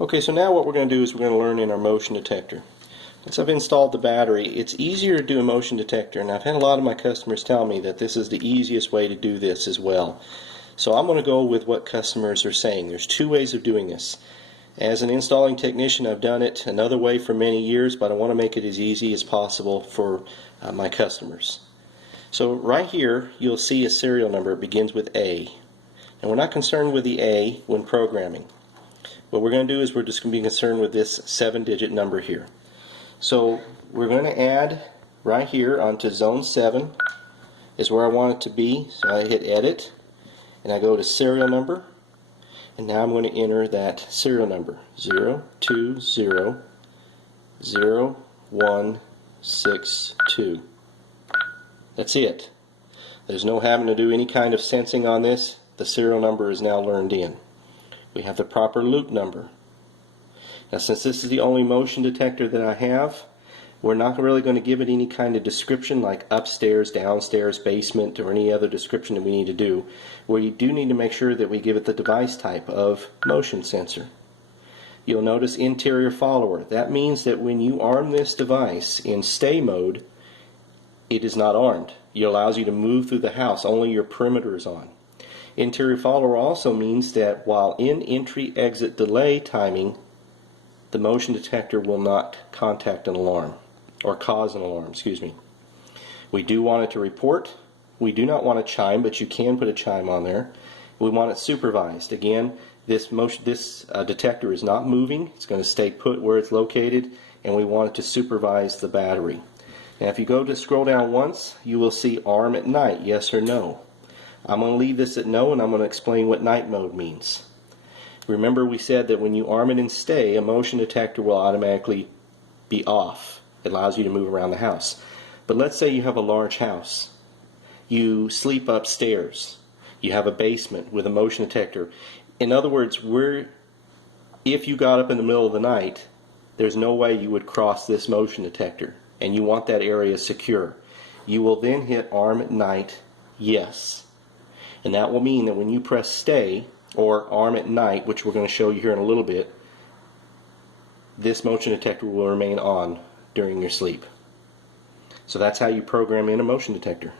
Okay, so now what we're going to do is we're going to learn in our motion detector. Once I've installed the battery, it's easier to do a motion detector, and I've had a lot of my customers tell me that this is the easiest way to do this as well. So I'm going to go with what customers are saying. There's two ways of doing this. As an installing technician, I've done it another way for many years, but I want to make it as easy as possible for my customers. So right here, you'll see a serial number. It begins with A. And we're not concerned with the A when programming. What we're going to do is we're just going to be concerned with this 7-digit number here. So we're going to add right here onto zone 7 is where I want it to be. So I hit edit and I go to serial number, and now I'm going to enter that serial number 0200162. That's it. There's no having to do any kind of sensing on this. The serial number is now learned in. We have the proper loop number. Now, since this is the only motion detector that I have, we're not really going to give it any kind of description like upstairs, downstairs, basement, or any other description that we need to do. Where you do need to make sure that we give it the device type of motion sensor. You'll notice interior follower. That means that when you arm this device in stay mode, it is not armed. It allows you to move through the house. Only your perimeter is on. Interior follower also means that while in entry-exit delay timing, the motion detector will not contact an alarm, or cause an alarm, excuse me. We do want it to report. We do not want a chime, but you can put a chime on there. We want it supervised. Again, this detector is not moving. It's going to stay put where it's located, and we want it to supervise the battery. Now, if you go to scroll down once, you will see arm at night, yes or no. I'm going to leave this at no, and I'm going to explain what night mode means. Remember, we said that when you arm it in stay, a motion detector will automatically be off. It allows you to move around the house. But let's say you have a large house. You sleep upstairs. You have a basement with a motion detector. In other words, if you got up in the middle of the night, there's no way you would cross this motion detector, and you want that area secure. You will then hit arm at night, yes. And that will mean that when you press stay or arm at night, which we're going to show you here in a little bit, this motion detector will remain on during your sleep. So that's how you program in a motion detector.